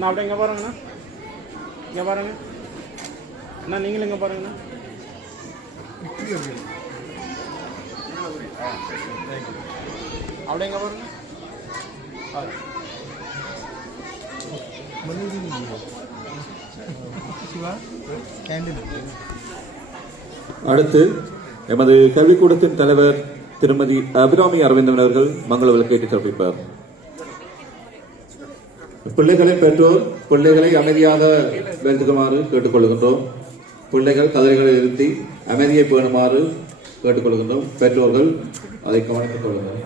நான் அப்படியே இங்கே பாருங்கண்ணா, இங்கே பாருங்க அண்ணா, நீங்களும் இங்கே பாருங்கண்ணா. அப்படியே இங்கே பாருங்க. அடுத்து எமது கல்விக்கூடத்தின் தலைவர் திருமதி அபிராமி அரவிந்தன் அவர்கள் மங்கள விளக்கேற்றி சிறப்பிப்பார். பிள்ளைகளின் பெற்றோர் பிள்ளைகளை அமைதியாக வைத்துக்குமாறு கேட்டுக்கொள்கின்றோம். பிள்ளைகள் கதிரைகளை நிறுத்தி அமைதியை பேணுமாறு கேட்டுக்கொள்கின்றோம். பெற்றோர்கள் அதை கவனித்துக் கொள்ளுங்கள்.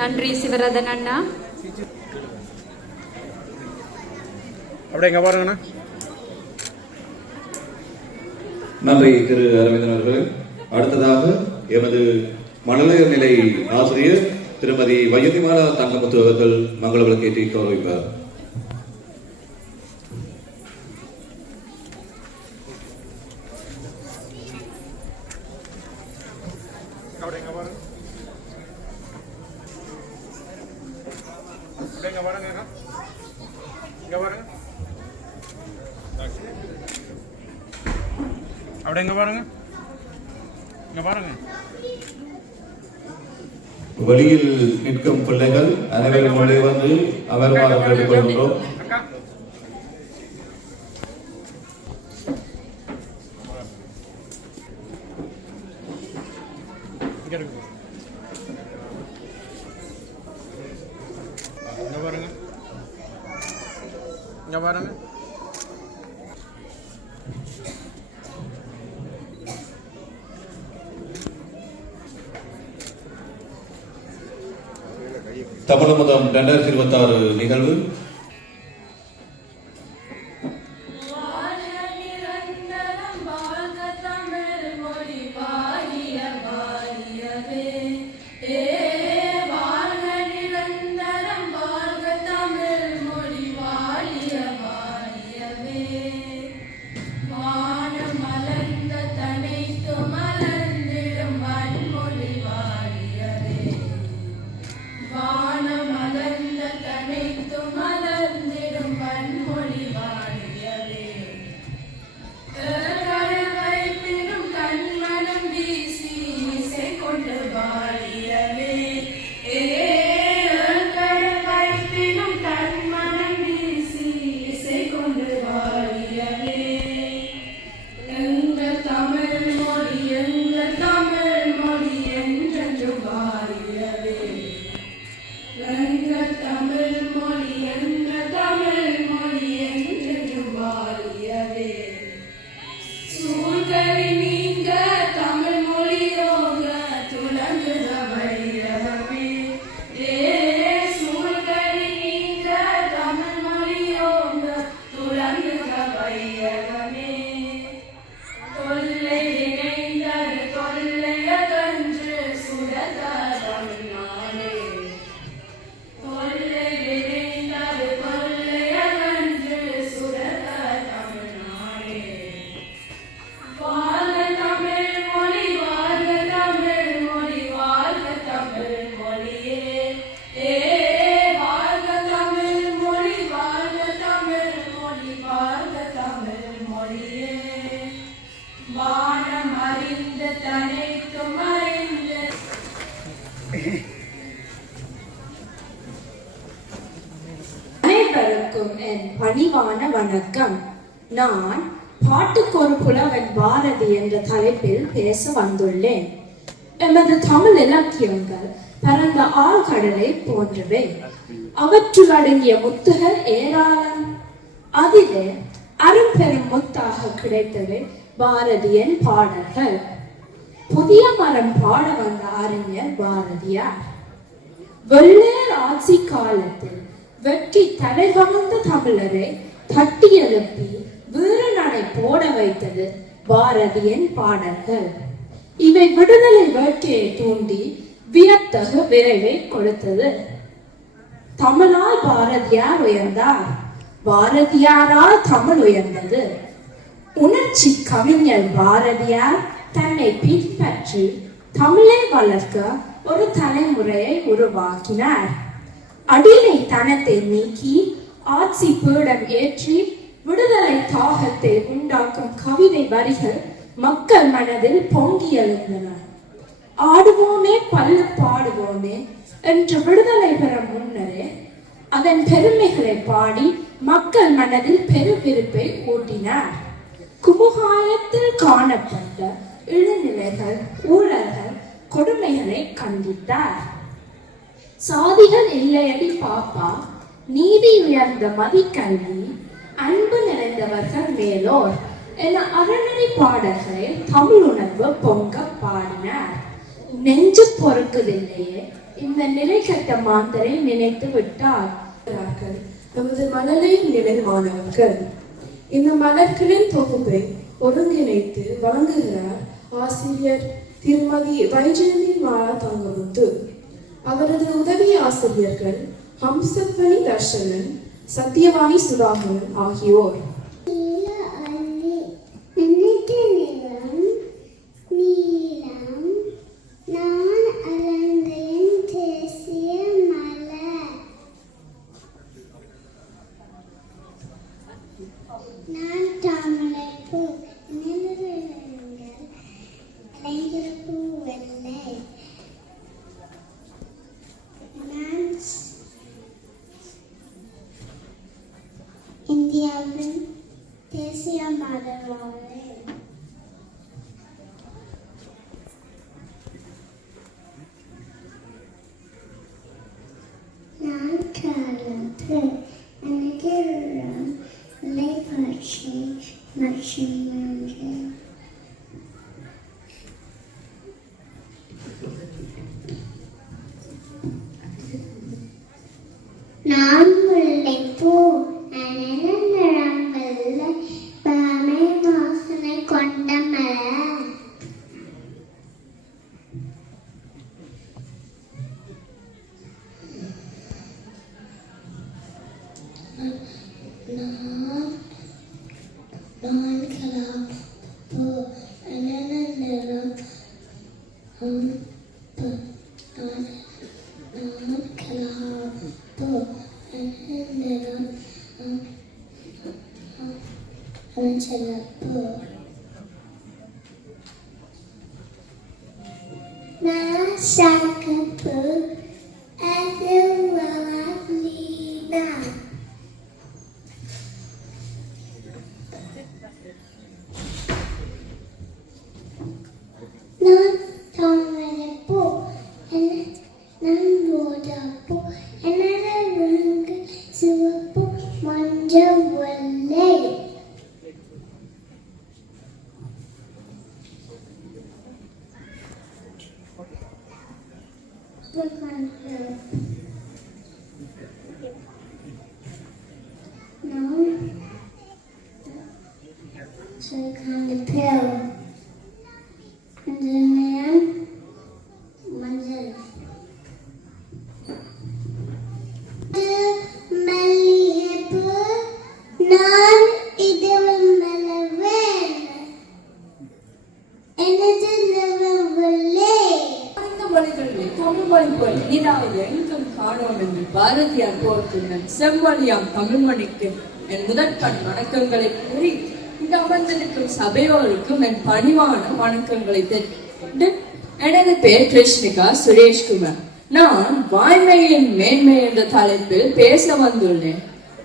நன்றி சிவரதன் அண்ணா. அப்படியே பாருங்கண்ணா. நன்றி திரு அரவிந்தன் அவர்கள். அடுத்ததாக எமது மழலையர் நிலை ஆசிரியர் திருமதி வையதிமாலா தங்கமுத்து அவர்கள் மங்கள விளக்கேற்றி கௌரவிப்பார். வெளியில் நிற்கும் பிள்ளைகள் அனைவரும் உள்ளே வந்து அமர்வாக கேட்டுக்கொள்கின்றோம். தமிழமுதம் 2026 நிகழ்வு அனைவருக்கும் என் பணிவான வணக்கம். நான் பாட்டுக்கு ஒரு புலவன் பாரதி என்ற தலைப்பில் பேச வந்துள்ளேன். எமது தமிழ் இலக்கியங்கள் பரந்த ஆழ்கடலை போன்றவை. அவற்றுள் அடங்கிய முத்துகள் ஏராளம். அதிலே அரும்பெரும் முத்தாக கிடைத்தவை பாரதியின் பாடல்கள். புதிய மரம் பாட வந்த அறிஞர் பாரதியார். வெள்ளேர் ஆட்சி காலத்தில் வெற்றி தலைகமர்ந்த தமிழரை தட்டி எழுப்பி வீறு நடை போட வைத்தது பாரதியின் பாடல்கள். இவை விடுதலை வேட்கையை தூண்டி வியத்தகு விரைவை கொடுத்தது. தமிழால் பாரதியார் உயர்ந்தார், பாரதியாரால் தமிழ் உயர்ந்தது. உணர்ச்சி கவிஞர் பாரதியார் தன்னை பின்பற்றி தமிழை வளர்க்க ஒரு தலைமுறையை உருவாக்கினார். அடிமை தனத்தை நீக்கி ஆட்சி பீடம் ஏற்றி விடுதலை தாகத்தை உண்டாக்கும் கவிதை வரிகள் மக்கள் மனதில் பொங்கி எழுந்தன. ஆடுவோமே பல்லு பாடுவோமே என்று விடுதலை பெற முன்னரே அதன் பெருமைகளை பாடி மக்கள் மனதில் பெருவிருப்பை ஊட்டினார். குமுகாயத்தில் காணப்பட்ட இளநிலைகள், ஊழல்கள், கொடுமைகளை கண்டித்தார். சாதிகள் இல்லையடி பாப்பா, நீதி உயர்ந்த மதிக்கல்வி, அன்பு நிறைந்தவர்கள் மேலோர் என அறநெறி பாடல்களை தமிழ் உணர்வு பொங்க பாடினார். நெஞ்சு பொறுக்குதில்லையே இந்த நிலை கட்ட மாந்தரை நினைத்து விட்டார். நமது மலரை நிலை மாணவர்கள் இந்த மலர்களின் தொகுப்பை ஒருங்கிணைத்து வழங்குகிறார் ஆசிரியர் திருமதி வைஜெயந்தி மாலா தங்கமுத்து. அவரது உதவி ஆசிரியர்கள் ஹம்சத்வனி தர்ஷனன், சத்யவாணி சுதாகரன் ஆகியோர். இந்தியாவின் தேசிய மரமானது. நான் காலத்து எனக்கு விளையாட்சி மற்றும் நான் முல்லைப்பூ வாசனை கொண்ட மலர். நான் கலாப்பூ நிறம். நான் கலாப்பூ நிறம். செல்லப்பூ. நான் சாக்கப்பூ அது வளர்ந்தீனா. நான் தாமரைப்பூ நான் ரோஜாப்பூ என்னோட சிவப்பு மஞ்சள் வெள்ளை. பாரதியார் போர்த்துடன் செம்மொழியாம் தமிழ்மணிக்கு என் முதற்கண் வணக்கங்களை கூறி இங்கு அமர்ந்திருக்கும் சபையோருக்கும் என் பணிவான வணக்கங்களை தெரிவித்து, எனது பெயர் கிருஷ்ணிகா சுரேஷ்குமார். நான் வாய்மையின் மேன்மை என்ற தலைப்பில் பேச வந்துள்ளேன்.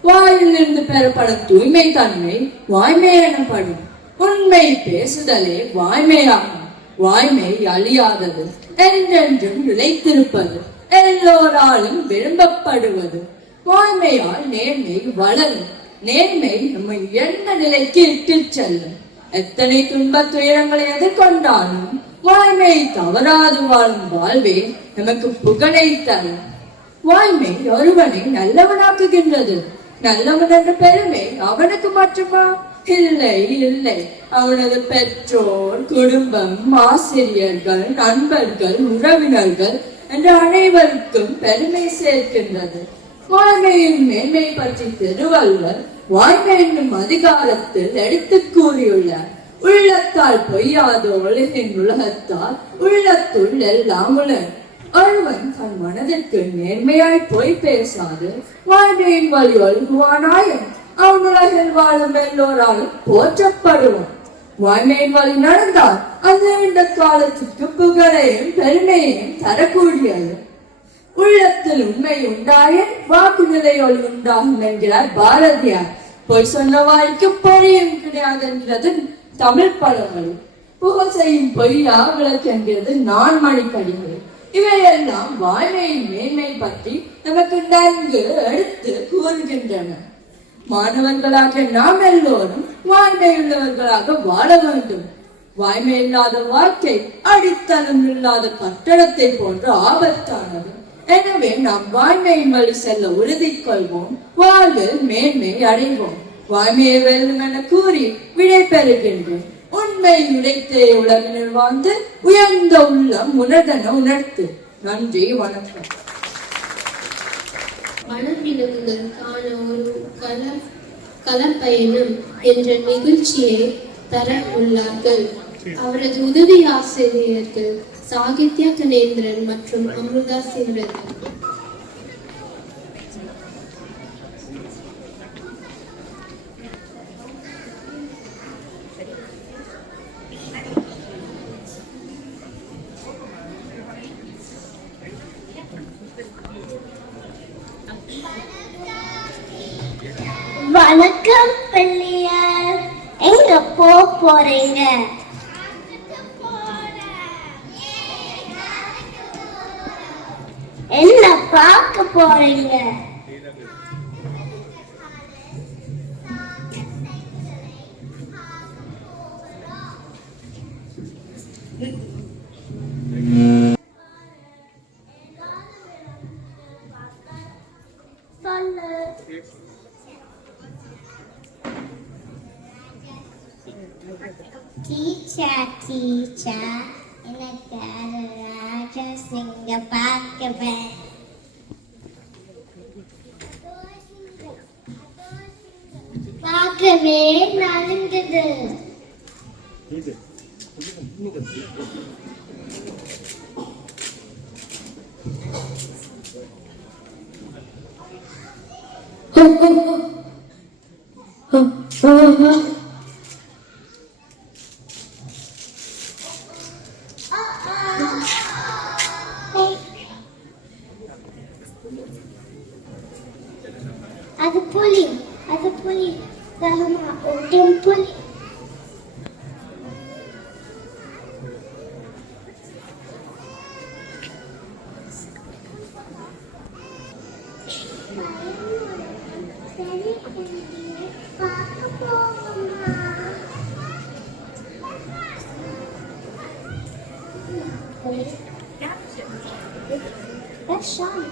வாயிலிருந்து பெறப்படும் தூய்மை தன்மை வாய்மை எனப்படும். உண்மை பேசுதலே வாய்மையாகும். வாய்மை அழியாதது, என்றென்றும் நிலைத்திருப்பது, எல்லோராலும் விரும்பப்படுவது. வாய்மையால் நேர்மை வளரும். நேர்மை நம்மை எந்த நிலைக்கு இட்டுச் செல்லும். எத்தனை துன்பத் துயரங்களை எதிர்கொண்டாலும் வாய்மை தவறாது வாழும் வாழ்வே நமக்கு புகழை தரும். வாய்மை ஒருவனை நல்லவனாக்குகின்றது. நல்லவன் என்ற பெருமை அவனுக்கு மட்டுமா? இல்லை இல்லை, அவனது பெற்றோர், குடும்பம், ஆசிரியர்கள், நண்பர்கள், உறவினர்கள் என்ற அனைவருக்கும் பெருமை சேர்க்கின்றது. வாய்மையின் மேன்மை பற்றி திருவள்ளுவர் வாய்மை என்னும் அதிகாரத்தில் எடுத்து கூறியுள்ளார். உள்ளத்தால் பொய்யாத ஒழுகின் உலகத்தால் உள்ளத்துள் எல்லாம் உலன். ஒருவன் தன் மனதிற்கு நேர்மையாய் பொய் பேசாது வாழ்க்கையின் வழி ஒழுகுவானாயும் அவன் உலகில் வாழும் எல்லோராலும் போற்றப்படுவான். வாய்மையின் வழி நடந்தால் அந்த நீண்ட காலத்திற்கு புகழையும் பெருமையையும் தரக்கூடியது. உள்ளத்தில் உண்மை உண்டாய வாக்குநிலையோடு உண்டாகும் என்கிறார் பாரதியார். பொய் சொன்ன வாய்க்கு பொழியும் கிடையாது என்கிறது தமிழ் பழமொழி. புகழ் செய்யும் பொய்யா விளக்கென்கிறது நான்மணிக்கடிகள். இவையெல்லாம் வாய்மையின் மேன்மை பற்றி நமக்கு நன்கு எடுத்து கூறுகின்றன. மாணவர்களாக நாம் எல்லோரும் வாய்மை உள்ளவர்களாக வாழ வேண்டும். வாய்மை இல்லாத வாழ்க்கை அடித்தளம் இல்லாத கட்டடத்தை போன்ற ஆபத்தானது. எனவே நாம் வாய்மையின் வழி செல்ல உறுதி கொள்வோம், வாழ்வில் மேன்மை அடைவோம். வாய்மையை வெல்லும் என கூறி விடை பெறுகின்றேன். உண்மை உடைத்தே உலகினில் வாழ்ந்து உயர்ந்த உள்ளம் உணர்தன உணர்த்து. நன்றி, வணக்கம். வனவிலங்குகளுக்கான ஒரு களப்பயணம் என்ற நிகழ்ச்சியை தர உள்ளார்கள். அவரது உதவி ஆசிரியர்கள் சாகித்யா கணேந்திரன் மற்றும் அமிர்தா சிவரதன். வணக்கம் பிள்ளையார், எங்க போறீங்க? என்ன பார்க்க போறீங்க? சொல்லு. டீச்சர், எனக்கு ராஜசிங்க பார்க்குவேன். பார்க்கவே நலுங்குது. அது புலி ரஹமா ஓடும் புலி. That's Sean.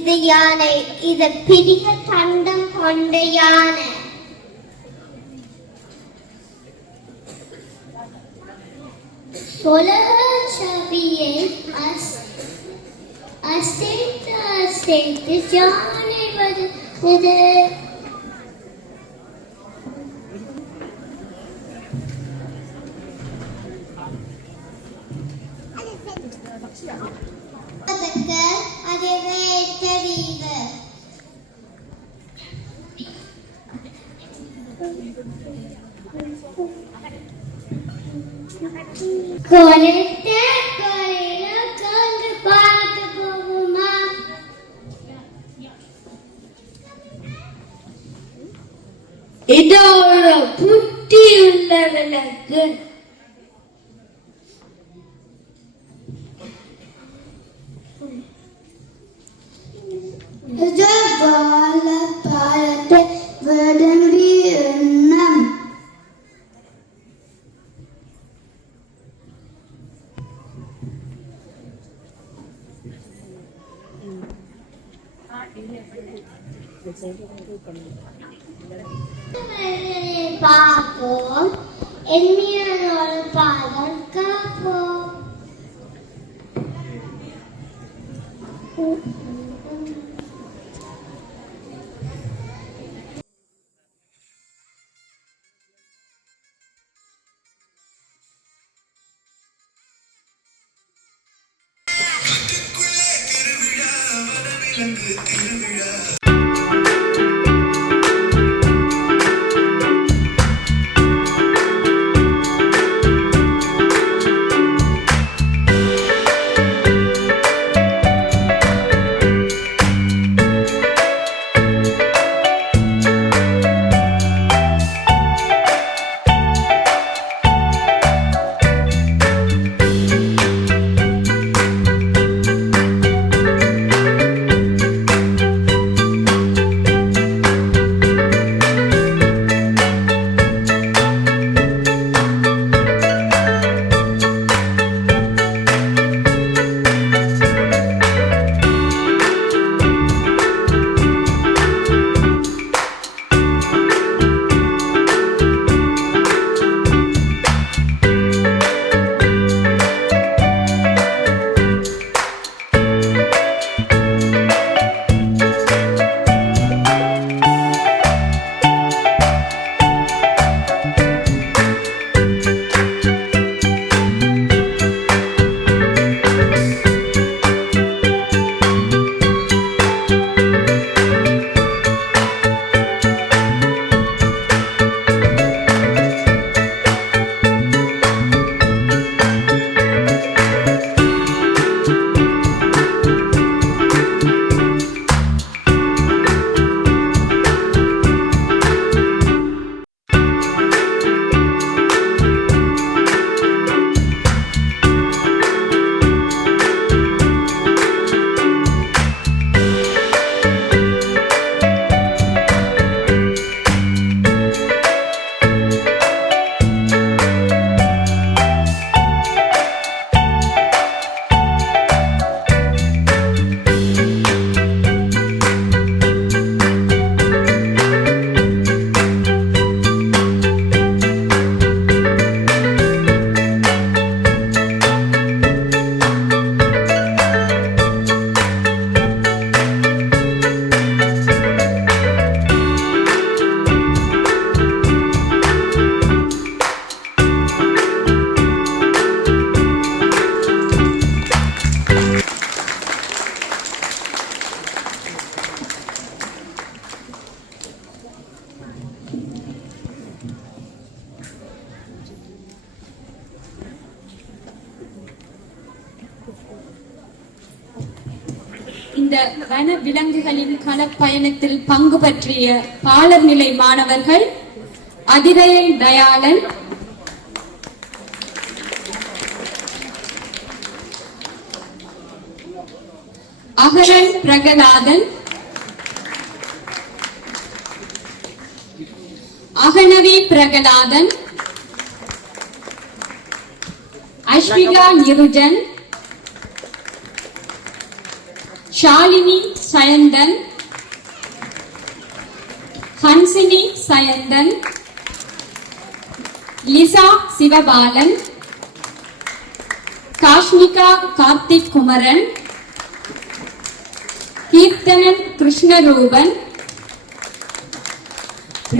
இது யானை, இது பெரிய தண்டம் கொண்ட யானை. சொலக சபியை அசைத்து யானை வருகிறது. நிறைவேற்றீக. கொலைத்த கொலையில கண்டு பார்த்து போகுமா? இதோட புத்தி உள்ளவனுக்கு பால பாலத்தை விரும்பி எண்ணம். பார்ப்போம் எண்ணியனோட பாதம் காப்போம். இந்த வன விலங்குகளின் களப்பயணத்தில் பங்கு பற்றிய பாலர் நிலை மாணவர்கள் அதிரையை தயாளன், அகரன் பிரகலாதன், அகனவி பிரகலாதன், அஸ்விகா நிருஜன், ஷாலினி சயந்தன், ஹன்சினி சயந்தன், லிசா சிவபாலன், காஷ்மிகா கார்த்திக் குமரன், கீர்த்தனன் கிருஷ்ணரூபன்,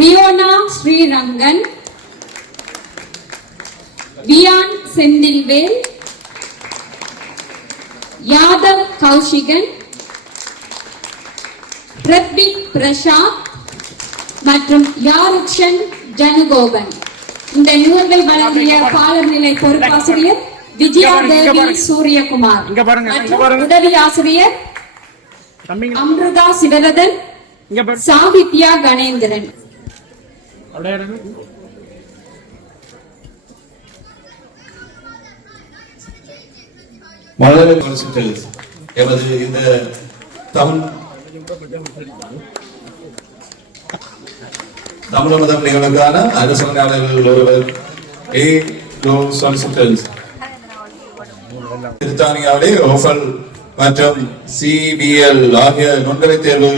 ரியோனா ஸ்ரீரங்கன், வியான் செந்தில்வேல், யாதவ் கௌஷிகன், ரெட்விக் பிரசாத் மற்றும் யாருக்ஷன் ஜனகோபன். இந்த நிகழ்வை வழங்கிய பாடல் நிலை பொறுப்பாசிரியர் விஜயா தேவி சூரியகுமார் மற்றும் உதவி ஆசிரியர் அம்ருதா சிவரதன், சாகித்யா கணேந்திரன். எமது இந்த தமிழ் மதம் நிகழ்வுக்கான அரசாங்காளர்கள் ஒருவர் பிரித்தானியாவிலே ஓஃபல் மற்றும் சிபிஎல் ஆகிய நுண்கலை தேர்வு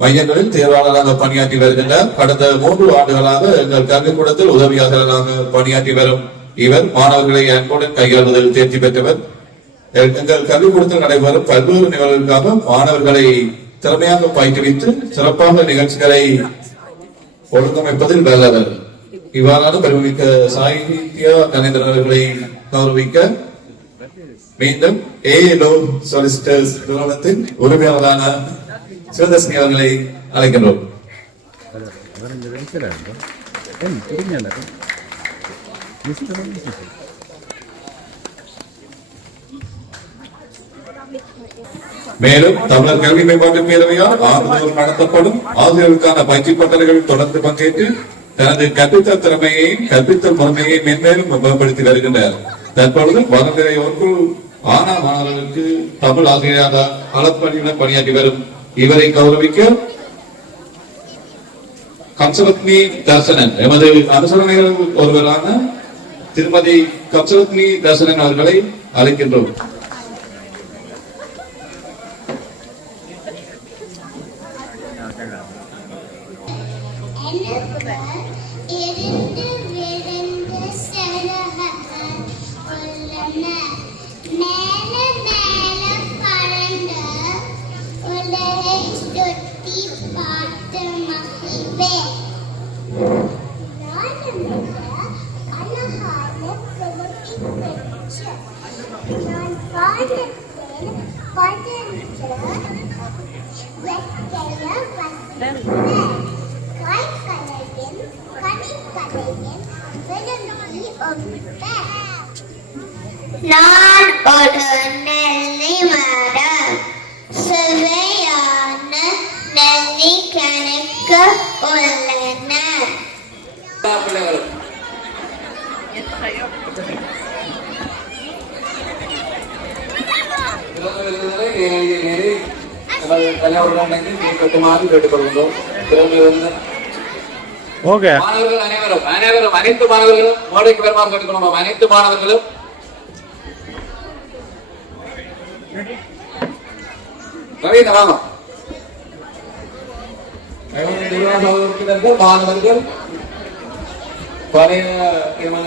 மையங்களில் தேர்வாளராக பணியாற்றி வருகின்றார். கடந்த 3 ஆண்டுகளாக எங்கள் கல்விக்கூடத்தில் உதவியாளராக பணியாற்றி வரும் இவர் மாணவர்களை அன்புடன் கையாளுவதில் தேர்ச்சி பெற்றவர். எங்கள் கல்விக்கூடத்தில் நடைபெறும் பல்வேறு நிகழ்வுகளுக்காக மாணவர்களை திறமையாக பயிற்றுவித்து சிறப்பாக நிகழ்ச்சிகளை ஒழுங்கமைப்பதில் வல்லவர். இவ்வாறான பெருமிக்க சாகித்யா கணேந்திரன் அவர்களை கௌரவிக்க மீண்டும் சொலிசிட்டர்ஸ் நிறுவனத்தின் உரிமையாளரான சிவதர்ஷினி அவர்களை அழைக்கின்றோம். மேலும் தமிழர் கல்வி மேம்பாட்டு பேரவையால் ஆண்டுதோறும் நடத்தப்படும் ஆசிரியர்களுக்கான பயிற்சி பட்டறைகளில் தொடர்ந்து பங்கேற்று தனது கற்பித்தல் திறமையையும் கற்பித்தல் முறைமையை மென்மேலும் மேம்படுத்தி வருகின்றார். தற்பொழுது வகுப்பறை ஒன்றில் மாணவர்களுக்கு தமிழ் ஆசிரியராக அளப்பணியுடன் பணியாற்றி வரும் இவரை கௌரவிக்க கம்சலக்ஷ்மி தர்சனன் எமது அனுசரணைகள் ஒருவரான திருமதி கம்சலக்ஷ்மி தர்சனன் அவர்களை அழைக்கின்றோம். நான் ஒரு நெல்லி மரம், சுவையான நெல்லி கணக்க உள்ளன. அனைவரும் அனைத்து மாணவர்களும் மோடைக்கு பெருமாறு கேட்டுக்கொள்ளும். அனைத்து மாணவர்களும் வாங்க. மாணவர்கள் பழைய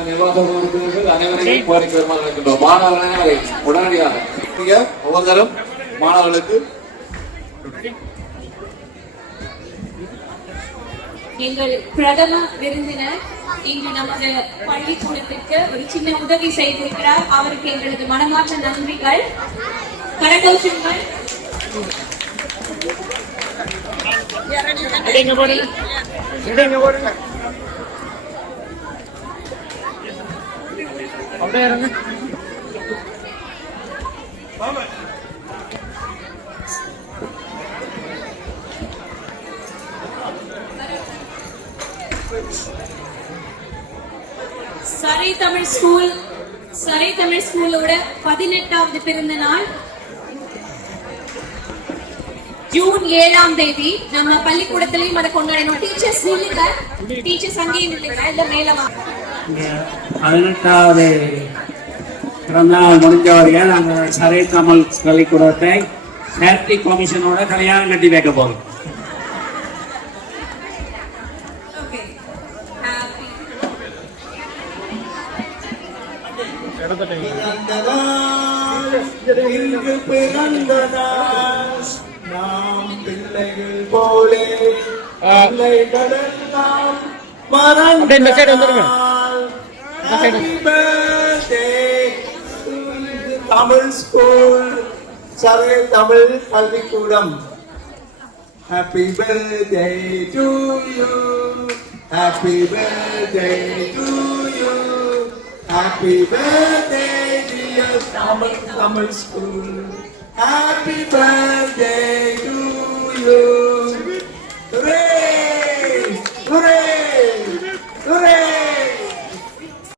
நிர்வாக உறுப்பினர்கள் அனைவரையும் கோரிக்கை பெருமாறு இருக்கின்றோம். மாணவர்கள் அனைவரை உடனடியாக ஒவ்வொருத்தரும் மாணவர்களுக்கு எங்கள் பிரதம விருந்தினர் இங்கு நமது பள்ளிக்கூடத்திற்கு ஒரு சின்ன உதவி செய்திருக்கிறார். அவருக்கு எங்களது மனமார்ந்த நன்றிகள், கரகோஷங்கள். சரை தமிழ் ஸ்கூலோட 18வது பிறந்த நாள் ஜூன் 7ஆம் தேதி நம்ம பள்ளிக்கூடத்திலையும் அதை கொண்டாடணும். டீச்சர்ஸ் நில்லுங்க, டீச்சர்ஸ் அங்கேயும் நில்லுங்க, இல்ல மேலவா. 18வது பிறந்தநாள் முடிஞ்சவர்கள் நாங்கள் சரை தமிழ் பள்ளிக்கூடத்தை சேஃப்டி கமிஷனோட கல்யாணம் கட்டி வைக்க போறோம். நாம் பிள்ளைகள் போலே தமிழ் ஸ்கூல் சரை தமிழ் கல்விக்கூடம் Happy birthday to you. Happy birthday to you. Happy birthday dear Tamil School. Happy birthday to you.